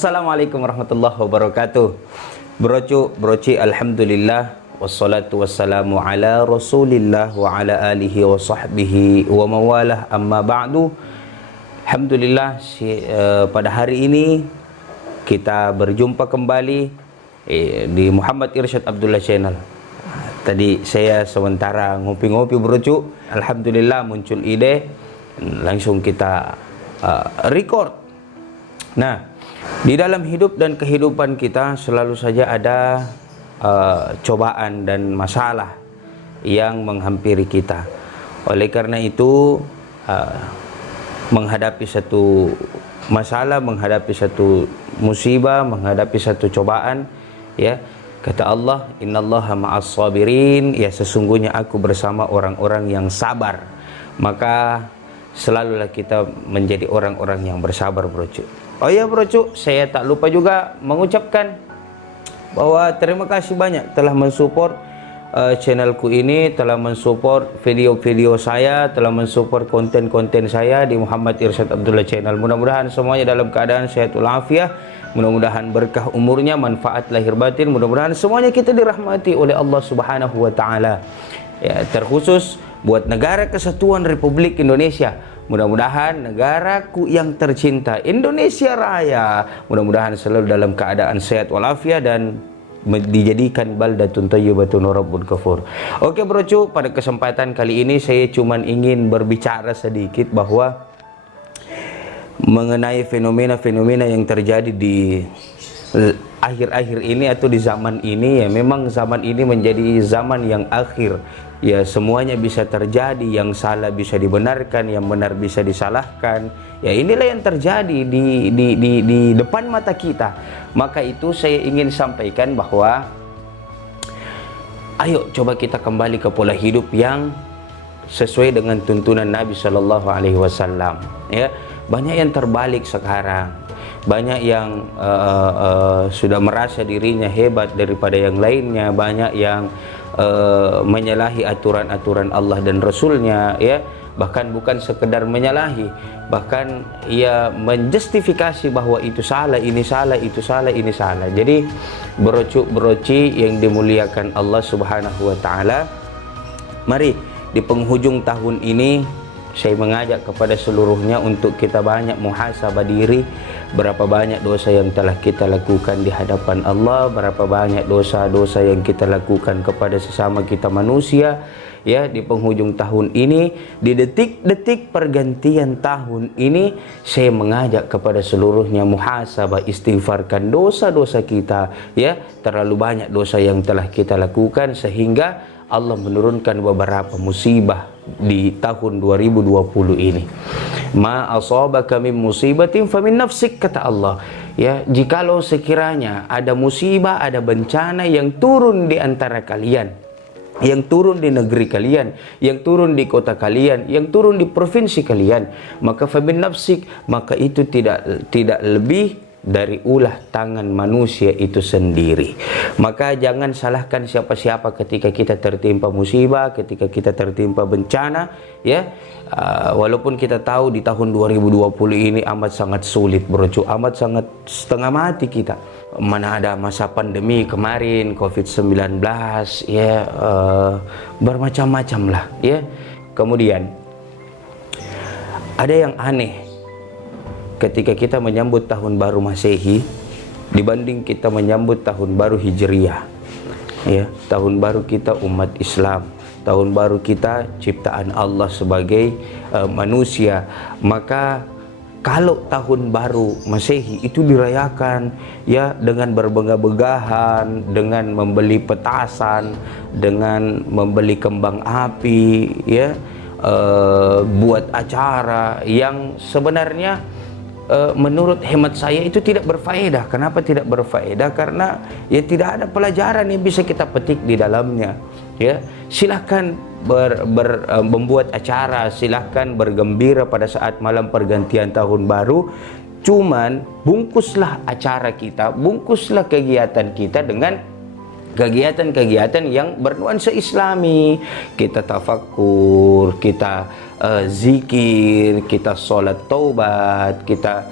Assalamualaikum warahmatullahi wabarakatuh. Broci, alhamdulillah, wassalatu wassalamu ala rasulillah wa ala alihi wa sahbihi wa mawalah, amma ba'du. Alhamdulillah, pada hari ini kita berjumpa kembali di Muhammad Irsyad Abdullah Channel. Tadi saya sementara ngopi-ngopi brocu, alhamdulillah muncul ide, langsung kita record. Nah, di dalam hidup dan kehidupan kita selalu saja ada cobaan dan masalah yang menghampiri kita. Oleh karena itu, menghadapi satu masalah, menghadapi satu musibah, menghadapi satu cobaan, ya, kata Allah, innallaha ma'as sabirin, ya sesungguhnya aku bersama orang-orang yang sabar. Maka selalulah kita menjadi orang-orang yang bersabar, brocu. Oh ya brocu, saya tak lupa juga mengucapkan bahwa terima kasih banyak telah mensupport channelku ini, telah mensupport video-video saya, telah mensupport konten-konten saya di Muhammad Irsyad Abdullah Channel. Mudah-mudahan semuanya dalam keadaan sehat walafiat, mudah-mudahan berkah umurnya, manfaat lahir batin, mudah-mudahan semuanya kita dirahmati oleh Allah Subhanahu wa taala. Ya, terkhusus buat Negara Kesatuan Republik Indonesia. Mudah-mudahan negaraku yang tercinta, Indonesia Raya, mudah-mudahan selalu dalam keadaan sehat walafiat dan dijadikan baldatun thayyibatun rabbun ghafur. Oke brocu, pada kesempatan kali ini saya cuma ingin berbicara sedikit bahwa mengenai fenomena-fenomena yang terjadi di akhir-akhir ini atau di zaman ini. Ya, memang zaman ini menjadi zaman yang akhir. Ya, semuanya bisa terjadi, yang salah bisa dibenarkan, yang benar bisa disalahkan. Ya, inilah yang terjadi di depan mata kita. Maka itu saya ingin sampaikan bahwa ayo coba kita kembali ke pola hidup yang sesuai dengan tuntunan Nabi Shallallahu Alaihi Wasallam. Ya, banyak yang terbalik sekarang. Banyak yang sudah merasa dirinya hebat daripada yang lainnya. Banyak yang menyalahi aturan-aturan Allah dan Rasulnya, ya, bahkan bukan sekedar menyalahi, bahkan ia menjustifikasi bahwa itu salah, ini salah, itu salah, ini salah. Jadi broci yang dimuliakan Allah Subhanahu wa taala, mari di penghujung tahun ini saya mengajak kepada seluruhnya untuk kita banyak muhasabah diri. Berapa banyak dosa yang telah kita lakukan di hadapan Allah, berapa banyak dosa-dosa yang kita lakukan kepada sesama kita manusia. Ya, di penghujung tahun ini, di detik-detik pergantian tahun ini, saya mengajak kepada seluruhnya muhasabah, istighfarkan dosa-dosa kita. Ya, terlalu banyak dosa yang telah kita lakukan sehingga Allah menurunkan beberapa musibah di tahun 2020 ini. Ma asabaka min musibatin famin nafsik, kata Allah. Ya, jikalau sekiranya ada musibah, ada bencana yang turun di antara kalian, yang turun di negeri kalian, yang turun di kota kalian, yang turun di provinsi kalian, maka famin nafsik, maka itu tidak lebih dari ulah tangan manusia itu sendiri. Maka jangan salahkan siapa-siapa ketika kita tertimpa musibah, ketika kita tertimpa bencana, ya. Walaupun kita tahu di tahun 2020 ini amat sangat sulit brocu, amat sangat setengah mati kita. Mana ada masa pandemi kemarin, COVID-19, ya, bermacam-macam lah, ya. Kemudian ada yang aneh ketika kita menyambut tahun baru Masehi dibanding kita menyambut tahun baru Hijriyah. Ya, tahun baru kita umat Islam, tahun baru kita ciptaan Allah sebagai manusia. Maka kalau tahun baru Masehi itu dirayakan, ya, dengan berbegah-begahan, dengan membeli petasan, dengan membeli kembang api, ya, buat acara yang sebenarnya menurut hemat saya itu tidak berfaedah. Kenapa tidak berfaedah? Karena ya tidak ada pelajaran yang bisa kita petik di dalamnya. Ya, silahkan membuat acara, silahkan bergembira pada saat malam pergantian tahun baru. Cuman bungkuslah acara kita, bungkuslah kegiatan kita dengan kegiatan-kegiatan yang bernuansa Islami. Kita tafakur, kita zikir, kita sholat taubat, kita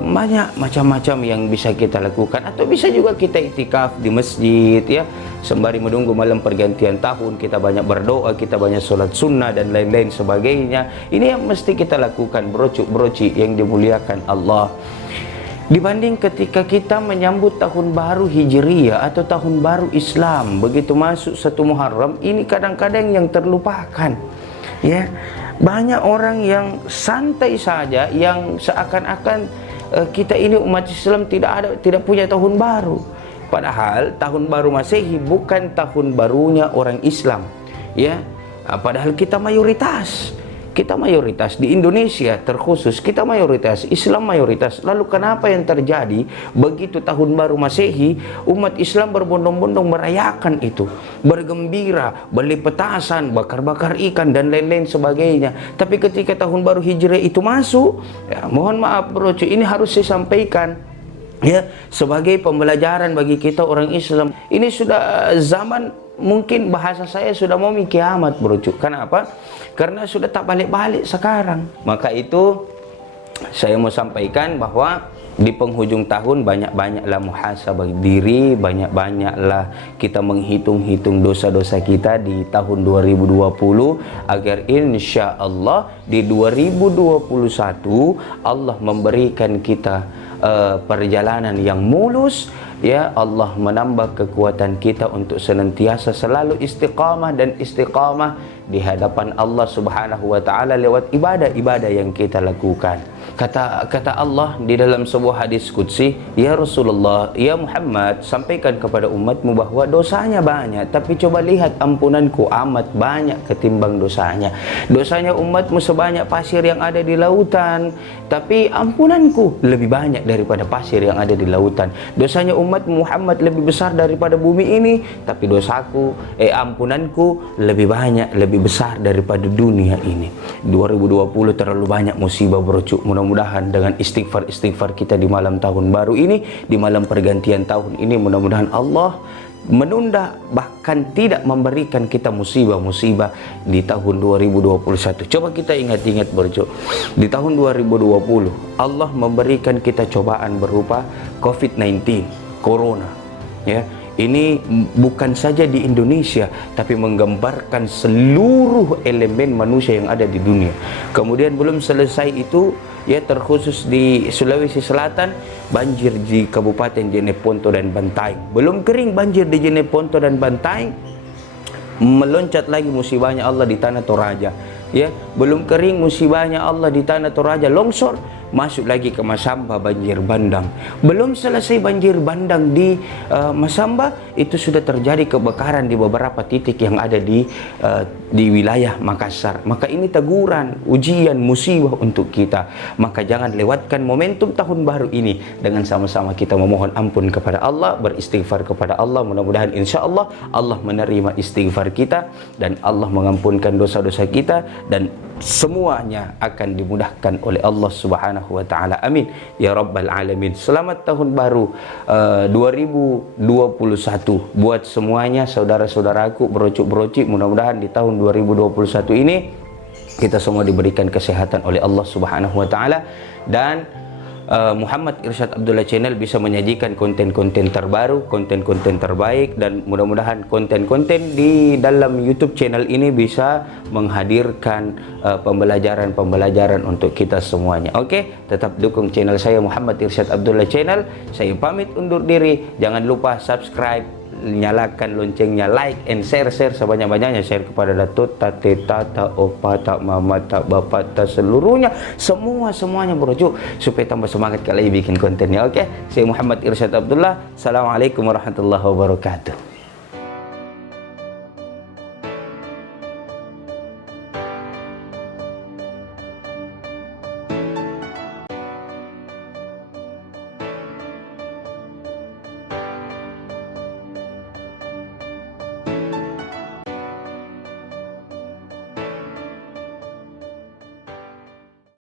banyak macam-macam yang bisa kita lakukan, atau bisa juga kita iktikaf di masjid ya, sembari menunggu malam pergantian tahun. Kita banyak berdoa, kita banyak sholat sunnah dan lain-lain sebagainya. Ini yang mesti kita lakukan, broci yang dimuliakan Allah. Dibanding ketika kita menyambut tahun baru Hijriyah atau tahun baru Islam, begitu masuk 1 Muharram, ini kadang-kadang yang terlupakan ya. Banyak orang yang santai saja, yang seakan-akan kita ini umat Islam tidak punya tahun baru. Padahal tahun baru Masehi bukan tahun barunya orang Islam ya. Padahal kita mayoritas di Indonesia terkhusus, kita mayoritas Islam mayoritas. Lalu kenapa yang terjadi begitu tahun baru Masehi umat Islam berbondong-bondong merayakan itu, bergembira, beli petasan, bakar-bakar ikan dan lain-lain sebagainya. Tapi ketika tahun baru Hijriah itu masuk, ya, mohon maaf bro, ini harus saya sampaikan ya, sebagai pembelajaran bagi kita orang Islam. Ini sudah zaman, mungkin bahasa saya sudah mau kiamat bro. Kenapa? Karena sudah tak balik-balik sekarang. Maka itu saya mau sampaikan bahwa di penghujung tahun banyak-banyaklah muhasabah diri, banyak-banyaklah kita menghitung-hitung dosa-dosa kita di tahun 2020, agar insya Allah di 2021 Allah memberikan kita perjalanan yang mulus ya. Allah menambah kekuatan kita untuk senantiasa selalu istiqamah dan istiqamah di hadapan Allah Subhanahu wa taala lewat ibadah-ibadah yang kita lakukan. Kata Allah di dalam sebuah hadis qudsi, ya Rasulullah, ya Muhammad, sampaikan kepada umatmu bahwa dosanya banyak, tapi coba lihat ampunanku amat banyak ketimbang dosanya. Dosanya umatmu sebanyak pasir yang ada di lautan, tapi ampunanku lebih banyak daripada pasir yang ada di lautan. Dosanya umat Muhammad lebih besar daripada bumi ini, tapi ampunanku lebih banyak, lebih besar daripada dunia ini. 2020 terlalu banyak musibah bro. Mudah-mudahan dengan istighfar kita di malam tahun baru ini, di malam pergantian tahun ini, mudah-mudahan Allah menunda, bahkan tidak memberikan kita musibah-musibah di tahun 2021. Coba kita ingat-ingat bro, di tahun 2020 Allah memberikan kita cobaan berupa COVID-19, Corona ya. Ini bukan saja di Indonesia, tapi menggambarkan seluruh elemen manusia yang ada di dunia. Kemudian belum selesai itu ya, terkhusus di Sulawesi Selatan, banjir di Kabupaten Jeneponto dan Bantaing. Belum kering banjir di Jeneponto dan Bantaing, meloncat lagi musibahnya Allah di Tanah Toraja ya. Belum kering musibahnya Allah di Tanah Toraja, longsor, masuk lagi ke Masamba, banjir bandang. Belum selesai banjir bandang di Masamba, itu sudah terjadi kebakaran di beberapa titik yang ada di wilayah Makassar. Maka ini teguran, ujian, musibah untuk kita. Maka jangan lewatkan momentum tahun baru ini dengan sama-sama kita memohon ampun kepada Allah, beristighfar kepada Allah. Mudah-mudahan insya Allah Allah menerima istighfar kita dan Allah mengampunkan dosa-dosa kita, dan semuanya akan dimudahkan oleh Allah Subhanahu wa taala. Amin ya rabbal alamin. Selamat tahun baru 2021 buat semuanya saudara-saudaraku, brocik-brocik. Mudah-mudahan di tahun 2021 ini kita semua diberikan kesehatan oleh Allah Subhanahu wa taala, dan Muhammad Irsyad Abdullah Channel bisa menyajikan konten-konten terbaru, konten-konten terbaik, dan mudah-mudahan konten-konten di dalam YouTube channel ini bisa menghadirkan pembelajaran-pembelajaran untuk kita semuanya. Oke, tetap dukung channel saya Muhammad Irsyad Abdullah Channel. Saya pamit undur diri. Jangan lupa subscribe, nyalakan loncengnya, like and share sebanyak-banyaknya, share kepada datuk, tate, tata, opa, tak, mama, tak, bapak, tak, seluruhnya, semuanya bro, supaya tambah semangat kalian bikin kontennya. Oke, saya Muhammad Irsyad Abdullah. Assalamualaikum warahmatullahi wabarakatuh.